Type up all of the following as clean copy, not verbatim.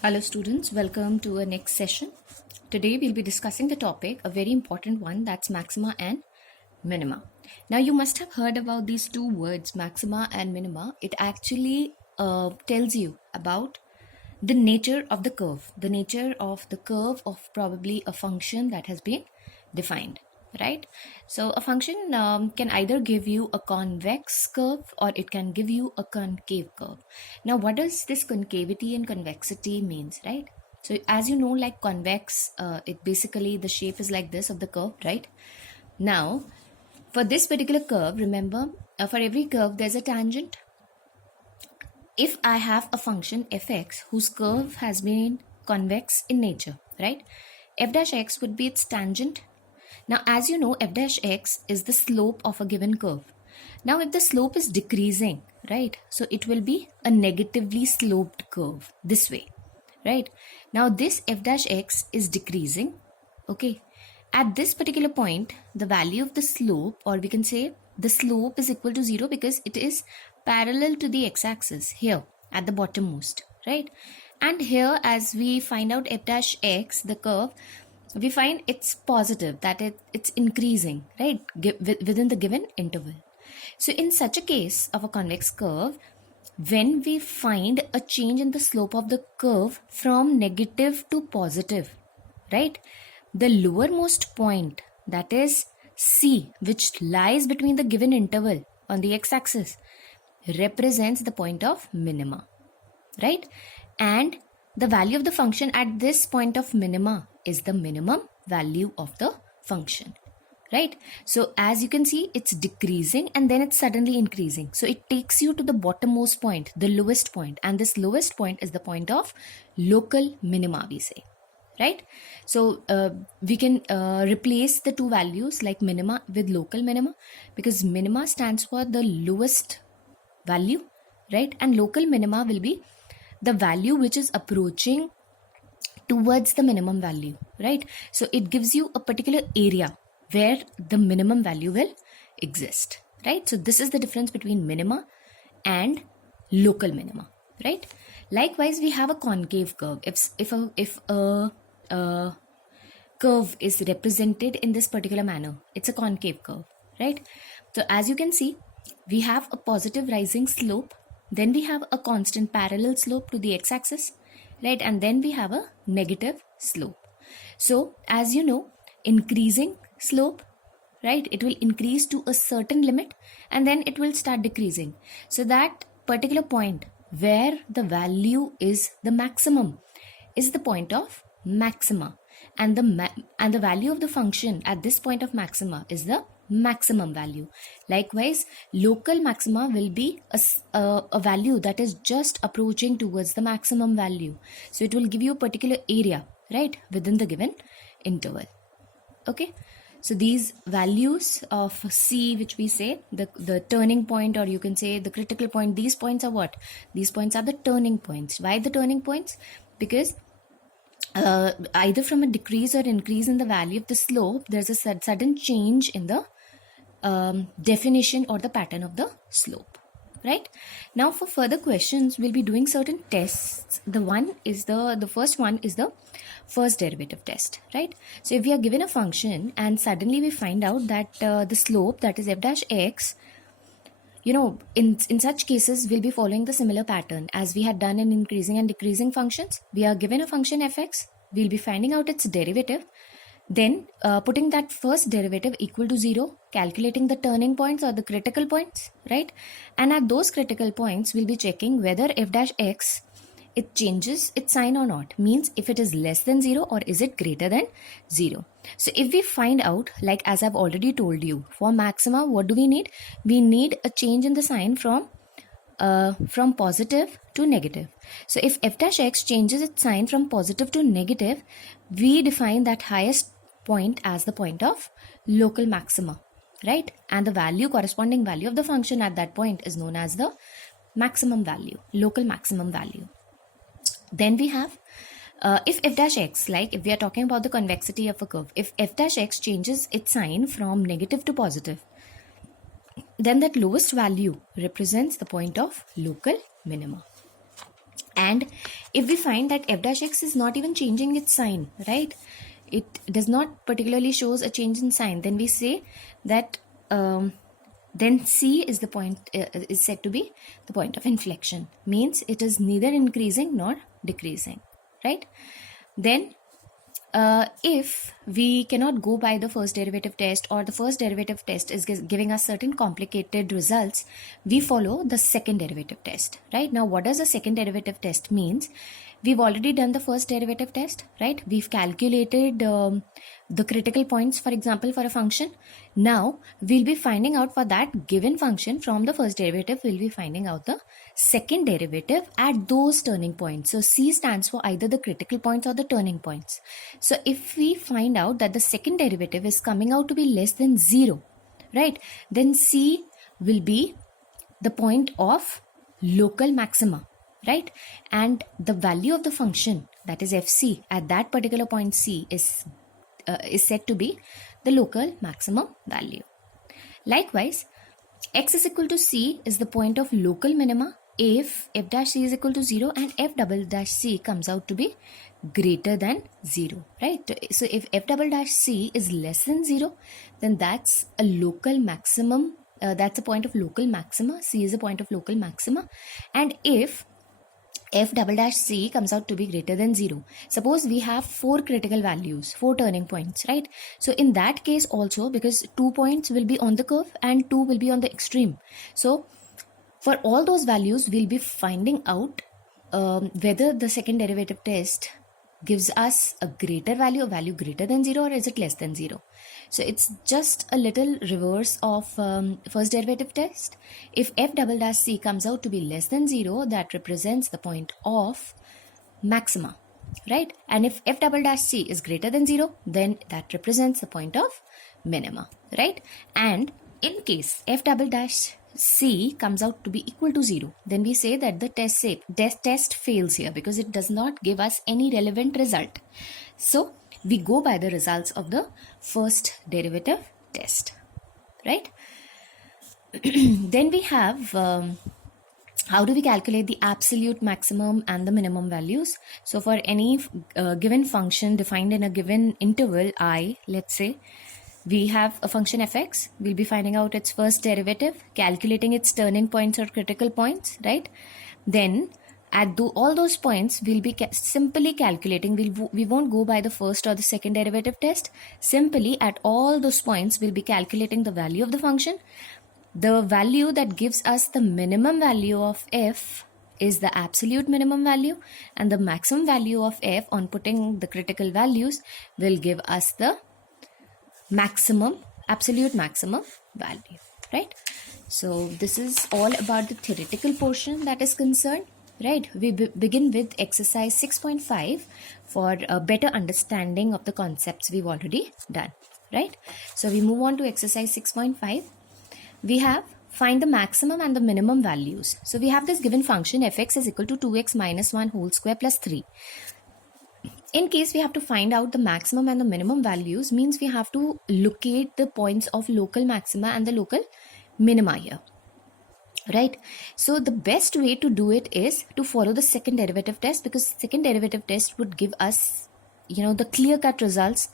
Hello students, welcome to our next session. Today we'll be discussing the topic, a very important one, that's maxima and minima. Now you must have heard about these two words, maxima and minima. It actually tells you about the nature of the curve of probably a function that has been defined, right? So a function can either give you a convex curve or it can give you a concave curve. Now what does this concavity and convexity means, right? So as you know, like convex, it basically the shape is like this of the curve, right? Now for this particular curve, remember, for every curve there's a tangent. If I have a function fx whose curve has been convex in nature, right? F dash x would be its tangent. Now, as you know, f dash x is the slope of a given curve. Now, if the slope is decreasing, right? So it will be a negatively sloped curve this way, right? Now, this f dash x is decreasing, okay? At this particular point, the value of the slope, or we can say the slope is equal to 0 because it is parallel to the x-axis here at the bottommost, right? And here, as we find out f dash x, the curve, we find it's positive, that it's increasing, right, within the given interval. So in such a case of a convex curve, when we find a change in the slope of the curve from negative to positive, right, the lowermost point, that is C, which lies between the given interval on the x-axis, represents the point of minima, right? And the value of the function at this point of minima is the minimum value of the function, right? So as you can see, it's decreasing and then it's suddenly increasing. So it takes you to the bottommost point, the lowest point, and this lowest point is the point of local minima, we say, right? So we can replace the two values like minima with local minima, because minima stands for the lowest value, right? And local minima will be the value which is approaching towards the minimum value, right? So it gives you a particular area where the minimum value will exist, right? So this is the difference between minima and local minima, right? Likewise, we have a concave curve. If a curve is represented in this particular manner, it's a concave curve, right? So as you can see, we have a positive rising slope, then we have a constant parallel slope to the x-axis, right? And then we have a negative slope. So as you know, increasing slope, right, it will increase to a certain limit and then it will start decreasing. So that particular point where the value is the maximum is the point of maxima, and the value of the function at this point of maxima is the maximum value. Likewise, local maxima will be a value that is just approaching towards the maximum value. So it will give you a particular area, right, within the given interval. Okay, so these values of C, which we say the turning point, or you can say the critical point, these points are what? These points are the turning points. Why the turning points? Because either from a decrease or increase in the value of the slope, there's a sudden change in the definition or the pattern of the slope, right? Now for further questions, we'll be doing certain tests. The first one is the first derivative test, right? So if we are given a function and suddenly we find out that the slope, that is f dash x, you know, in such cases, we'll be following the similar pattern as we had done in increasing and decreasing functions. We are given a function fx, we'll be finding out its derivative, then putting that first derivative equal to 0, calculating the turning points or the critical points, right? And at those critical points, we'll be checking whether f dash x, it changes its sign or not. Means if it is less than 0 or is it greater than 0. So if we find out, like as I've already told you, for maxima, what do we need? We need a change in the sign from positive to negative. So if f dash x changes its sign from positive to negative, we define that highest point as the point of local maxima, right? And the corresponding value of the function at that point is known as the maximum value, local maximum value. Then we have if f dash x, like if we are talking about the convexity of a curve, if f dash x changes its sign from negative to positive, then that lowest value represents the point of local minima. And if we find that f dash x is not even changing its sign, right, it does not particularly shows a change in sign, then we say that then C is the point, is said to be the point of inflection, means it is neither increasing nor decreasing, right? Then if we cannot go by the first derivative test, or the first derivative test is giving us certain complicated results, we follow the second derivative test, right? Now, what does the second derivative test means? We've already done the first derivative test, right? We've calculated the critical points, for example, for a function. Now, we'll be finding out for that given function from the first derivative, we'll be finding out the second derivative at those turning points. So, C stands for either the critical points or the turning points. So, if we find out that the second derivative is coming out to be less than 0, right, then C will be the point of local maxima, right? And the value of the function, that is fc, at that particular point C is said to be the local maximum value. Likewise, x is equal to C is the point of local minima if f dash C is equal to 0 and f double dash C comes out to be greater than 0, right? So if f double dash C is less than 0, then that's a local maximum, that's a point of local maxima. C is a point of local maxima. And if f double dash C comes out to be greater than 0, suppose we have 4 critical values, 4 turning points, right? So in that case also, because 2 points will be on the curve and 2 will be on the extreme, so for all those values we'll be finding out whether the second derivative test gives us a greater value, a value greater than 0, or is it less than 0. So it's just a little reverse of first derivative test. If f double dash C comes out to be less than 0, that represents the point of maxima, right? And if f double dash C is greater than 0, then that represents the point of minima, right? And in case f double dash C comes out to be equal to 0, then we say that the test fails here because it does not give us any relevant result. So we go by the results of the first derivative test, right? Then we have how do we calculate the absolute maximum and the minimum values? So for any given function defined in a given interval I, let's say, we have a function fx, we'll be finding out its first derivative, calculating its turning points or critical points, right? Then at all those points, we'll be simply calculating, we won't go by the first or the second derivative test. Simply at all those points, we'll be calculating the value of the function. The value that gives us the minimum value of f is the absolute minimum value, and the maximum value of f on putting the critical values will give us the maximum, absolute maximum value, right? So this is all about the theoretical portion that is concerned, right? We begin with exercise 6.5 for a better understanding of the concepts we've already done, right? So we move on to exercise 6.5. We have find the maximum and the minimum values. So we have this given function fx is equal to 2x minus 1 whole square plus 3. In case we have to find out the maximum and the minimum values, means we have to locate the points of local maxima and the local minima here, right? So the best way to do it is to follow the second derivative test, because second derivative test would give us, the clear-cut results,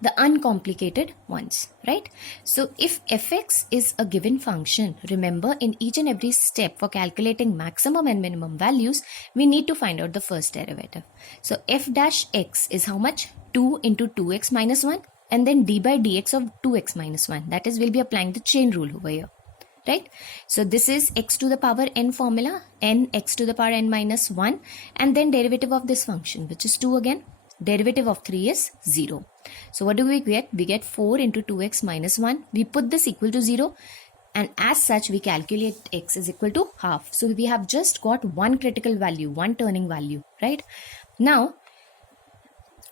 the uncomplicated ones, right? So if fx is a given function, remember in each and every step for calculating maximum and minimum values, we need to find out the first derivative. So f dash x is how much? 2 into 2x minus 1, and then d by dx of 2x minus 1. That is, we'll be applying the chain rule over here, right? So this is x to the power n formula, n x to the power n minus 1, and then derivative of this function, which is 2 again. Derivative of 3 is 0. So what do we get? We get 4 into 2x minus 1. We put this equal to 0, and as such we calculate x is equal to half. So we have just got one critical value, one turning value, right? Now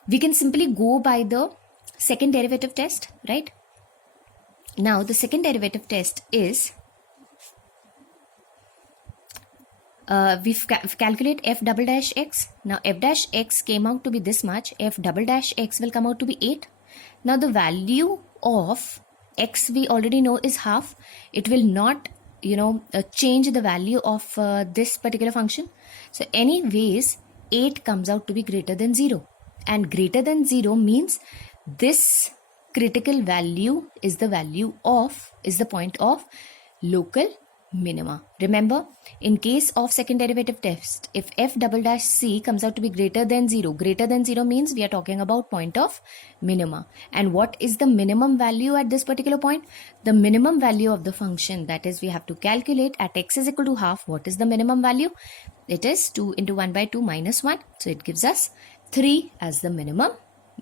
we can simply go by the second derivative test, right? Now the second derivative test is we calculate f double dash x. Now f dash x came out to be this much. F double dash x will come out to be 8. Now the value of x we already know is half. It will not change the value of this particular function. So anyways, 8 comes out to be greater than 0. And greater than 0 means this critical value is the point of local minima. Remember, in case of second derivative test, if f double dash c comes out to be greater than 0 means we are talking about point of minima. And what is the minimum value at this particular point? The minimum value of the function, that is, we have to calculate at x is equal to half. What is the minimum value? It is 2 into 1 by 2 minus 1. So it gives us 3 as the minimum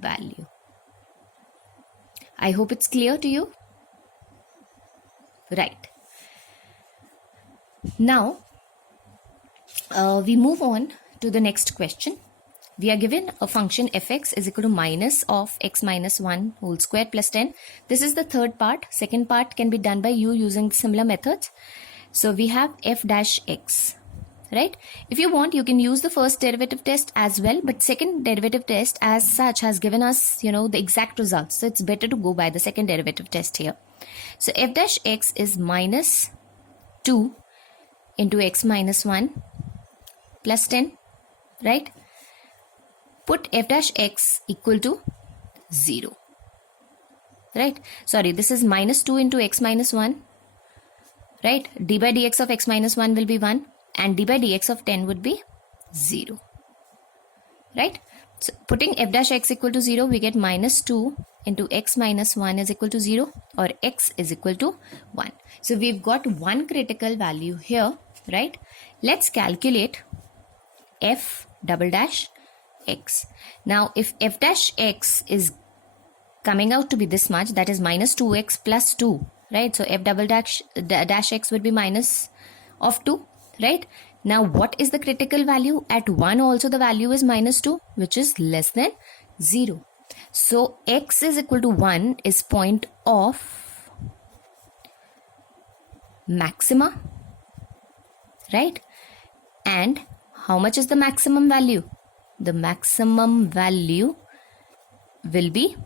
value. I hope it's clear to you. Right. Now, we move on to the next question. We are given a function fx is equal to minus of x minus 1 whole square plus 10. This is the third part. Second part can be done by you using similar methods. So we have f dash x, right? If you want, you can use the first derivative test as well, but second derivative test as such has given us, the exact results. So it's better to go by the second derivative test here. So f dash x is minus 2 into x minus 1 plus 10, right? Put f dash x equal to 0, right? Sorry, this is minus 2 into x minus 1, right? D by dx of x minus 1 will be 1 and d by dx of 10 would be 0, right? So putting f dash x equal to 0, we get minus 2 into x minus 1 is equal to 0, or x is equal to 1. So we've got one critical value here, right? Let's calculate f double dash x. Now if f dash x is coming out to be this much, that is minus 2x plus 2, right? So f double dash x would be minus of 2, right? Now what is the critical value? At 1 also the value is minus 2, which is less than 0. So x is equal to 1 is point of maxima, right? And how much is the maximum value? The maximum value will be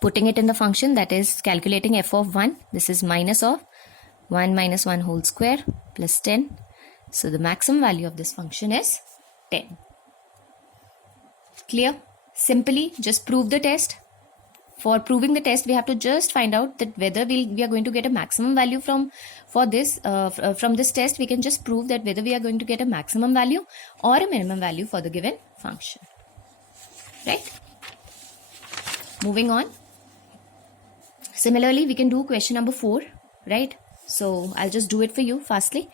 putting it in the function, that is calculating f of 1. This is minus of 1 minus 1 whole square plus 10. So the maximum value of this function is 10. Clear? Simply just prove the test. For proving the test, we have to just find out that whether we are going to get a maximum value from this test. We can just prove that whether we are going to get a maximum value or a minimum value for the given function, right? Moving on. Similarly, we can do question number 4, right? So I'll just do it for you fastly.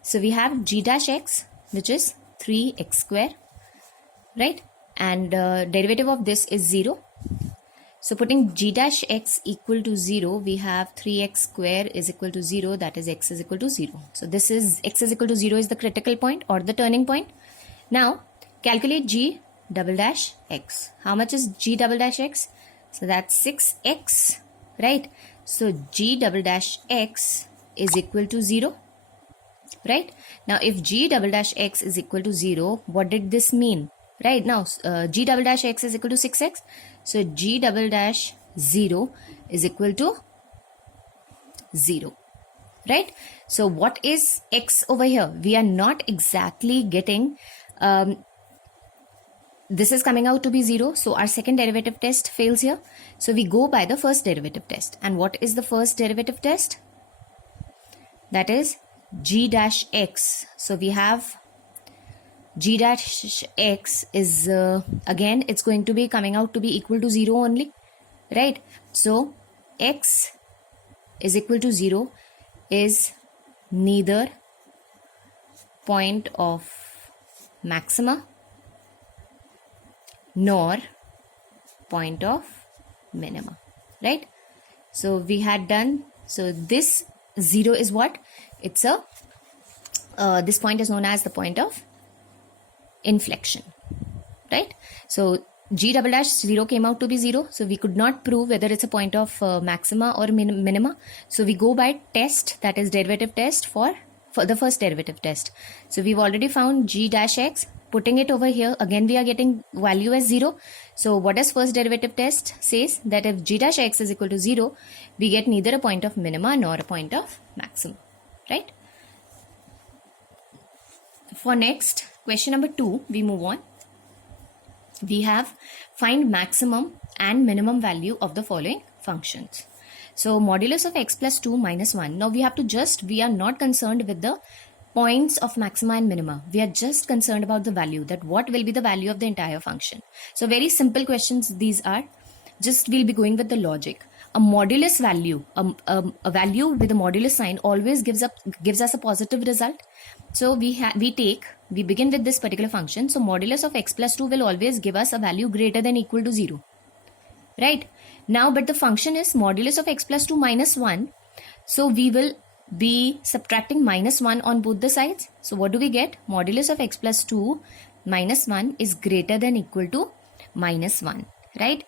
So we have g dash x, which is 3x square, right? And derivative of this is 0. So putting g dash x equal to 0, we have 3x square is equal to 0, that is x is equal to 0. So this is x is equal to 0 is the critical point or the turning point. Now calculate g double dash x. How much is g double dash x? So that's 6x, right? So g double dash x is equal to 0, right? Now if g double dash x is equal to 0, what did this mean? Right now, g double dash x is equal to 6x. So g double dash 0 is equal to 0, right? So what is x over here? We are not exactly getting, this is coming out to be 0. So our second derivative test fails here. So we go by the first derivative test. And what is the first derivative test? That is g dash x. So we have g dash x is again it's going to be coming out to be equal to 0 only, right? So x is equal to 0 is neither point of maxima nor point of minima, right? So we had done, so this 0 is what? It's a this point is known as the point of inflection, right? So g double dash 0 came out to be 0. So we could not prove whether it's a point of maxima or minima. So we go by test, that is derivative test for the first derivative test. So we've already found g dash x. Putting it over here, again we are getting value as 0. So what does first derivative test says? That if g dash x is equal to 0, we get neither a point of minima nor a point of maxima, right? For next, question number 2, we move on. We have find maximum and minimum value of the following functions. So modulus of x plus 2 minus 1. Now we are not concerned with the points of maxima and minima. We are just concerned about the value, that what will be the value of the entire function. So very simple questions these are. Just we'll be going with the logic. A modulus value, a value with a modulus sign always gives us a positive result. So we begin with this particular function. So modulus of x plus 2 will always give us a value greater than equal to 0. Right? Now, but the function is modulus of x plus 2 minus 1. So we will be subtracting minus 1 on both the sides. So what do we get? Modulus of x plus 2 minus 1 is greater than equal to minus 1. Right?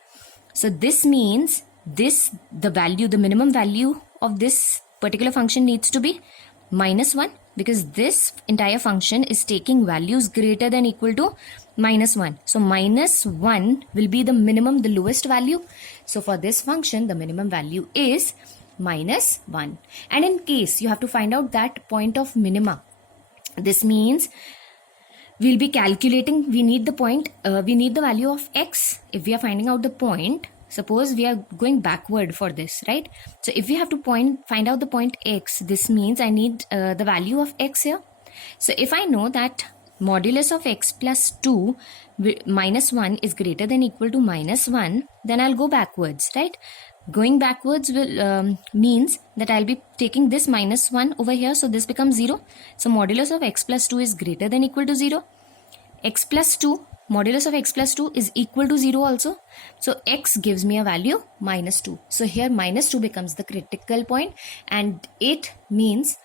So this means the minimum value of this particular function needs to be minus 1, because this entire function is taking values greater than equal to minus 1. So minus 1 will be the minimum, the lowest value. So for this function, the minimum value is minus 1. And in case you have to find out that point of minima, this means we'll be calculating, we need the value of x. If we are finding out the point, suppose we are going backward for this, right? So if we have to find out the point x, this means I need the value of x here. So if I know that modulus of x plus 2 minus 1 is greater than equal to minus 1, then I'll go backwards, right? Going backwards will means that I'll be taking this minus 1 over here, so this becomes 0. So modulus of x plus 2 is greater than equal to 0. X plus 2, modulus of x plus 2 is equal to 0 also. So x gives me a value minus 2. So here minus 2 becomes the critical point, and it means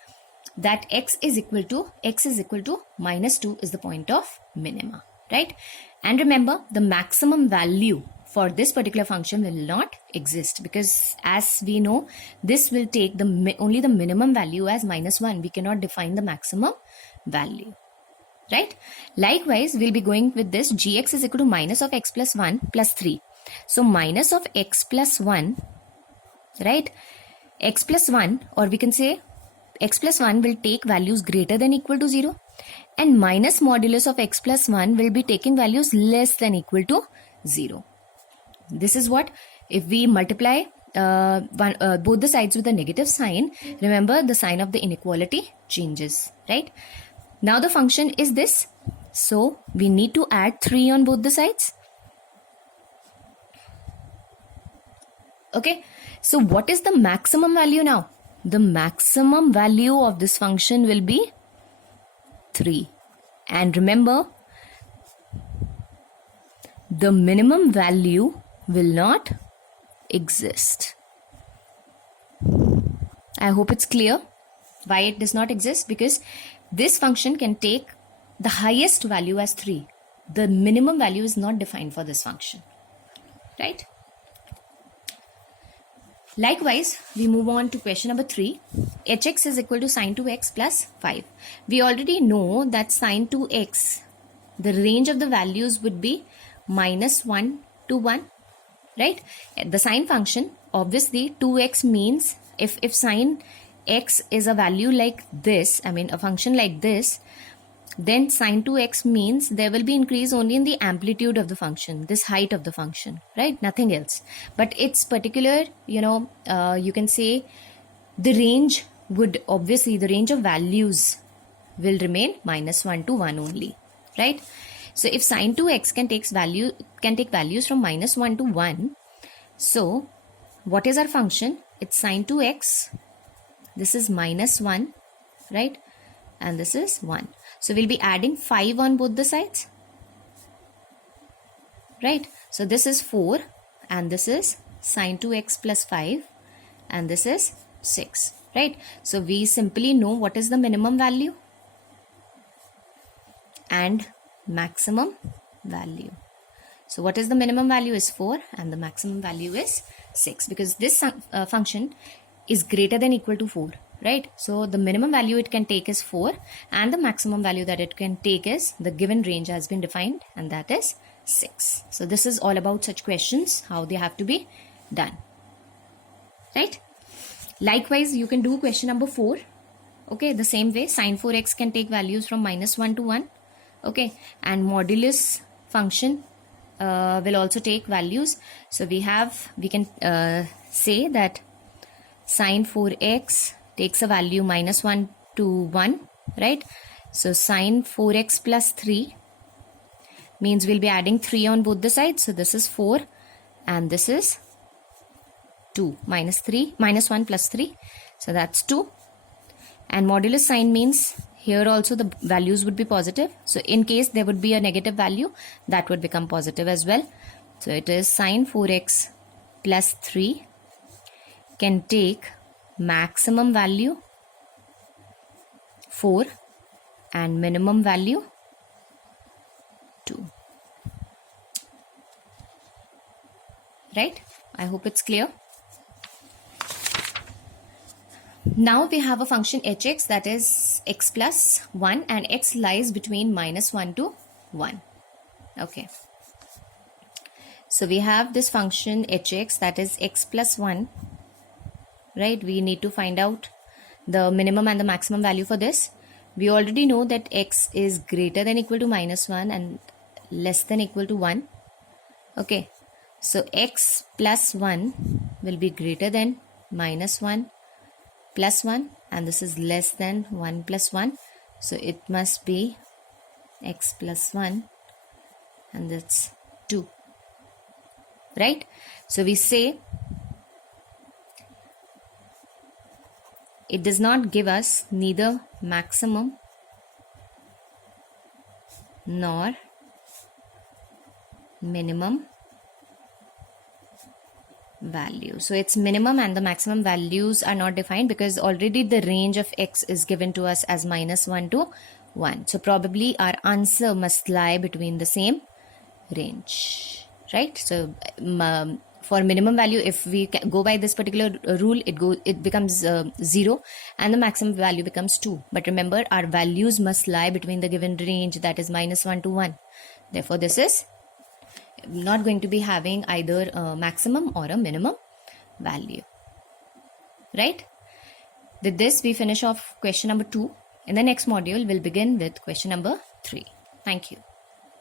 that x is equal to minus 2 is the point of minima, right? And remember, the maximum value for this particular function will not exist, because as we know, this will take only the minimum value as minus 1. We cannot define the maximum value, right? Likewise, we'll be going with this gx is equal to minus of x plus 1 plus 3. So minus of x plus 1, right? X plus 1, or we can say x plus 1 will take values greater than equal to 0, and minus modulus of x plus 1 will be taking values less than equal to 0. This is what, if we multiply both the sides with a negative sign, remember the sign of the inequality changes, right? Now the function is this, so we need to add 3 on both the sides. Okay, so what is the maximum value now? The maximum value of this function will be 3. And remember, the minimum value will not exist. I hope it's clear why it does not exist, because this function can take the highest value as 3. The minimum value is not defined for this function, right? Likewise, we move on to question number 3. hx is equal to sine 2x plus 5. We already know that sine 2x, the range of the values would be minus 1 to 1, right? The sine function, obviously 2x means if sine x is a value like this, I mean a function like this, then sine 2x means there will be increase only in the amplitude of the function, this height of the function, right? Nothing else. But its particular, you can say the range would, obviously the range of values will remain minus 1 to 1 only, right? So if sine 2x can take values from minus 1 to 1, so what is our function? It's sine 2x. This is minus 1, right? And this is 1. So we'll be adding 5 on both the sides, right? So this is 4, and this is sine 2x plus 5, and this is 6, right? So we simply know what is the minimum value and maximum value. So what is the minimum value is 4, and the maximum value is 6, because this function is greater than equal to 4, right? So the minimum value it can take is 4, and the maximum value that it can take is, the given range has been defined, and that is 6. So this is all about such questions, how they have to be done, right? Likewise, you can do question number 4. Okay, the same way sine 4x can take values from -1 to 1. Okay, and modulus function will also take values. So we can say that sine 4x takes a value -1 to 1, right? So sine 4x plus 3 means we'll be adding 3 on both the sides. So this is 4 and this is 2. -1 plus 3. So that's 2. And modulus sign means here also the values would be positive. So in case there would be a negative value, that would become positive as well. So it is sine 4x plus 3 can take maximum value 4 and minimum value 2. Right? I hope it's clear. Now we have a function hx that is x plus 1 and x lies between -1 to 1. Okay. So we have this function hx that is x plus 1. Right? We need to find out the minimum and the maximum value for this. We already know that x is greater than equal to -1 and less than equal to 1. Okay. So x plus 1 will be greater than -1 plus 1 and this is less than 1 plus 1. So it must be x plus 1 and that's 2. Right? So we say it does not give us neither maximum nor minimum value. So its minimum and the maximum values are not defined because already the range of x is given to us as -1 to 1. So probably our answer must lie between the same range, right? So for minimum value, if we go by this particular rule, it becomes 0 and the maximum value becomes 2. But remember, our values must lie between the given range, that is -1 to 1. Therefore, this is not going to be having either a maximum or a minimum value, right? With this, we finish off question number 2. In the next module, we'll begin with question number 3. Thank you.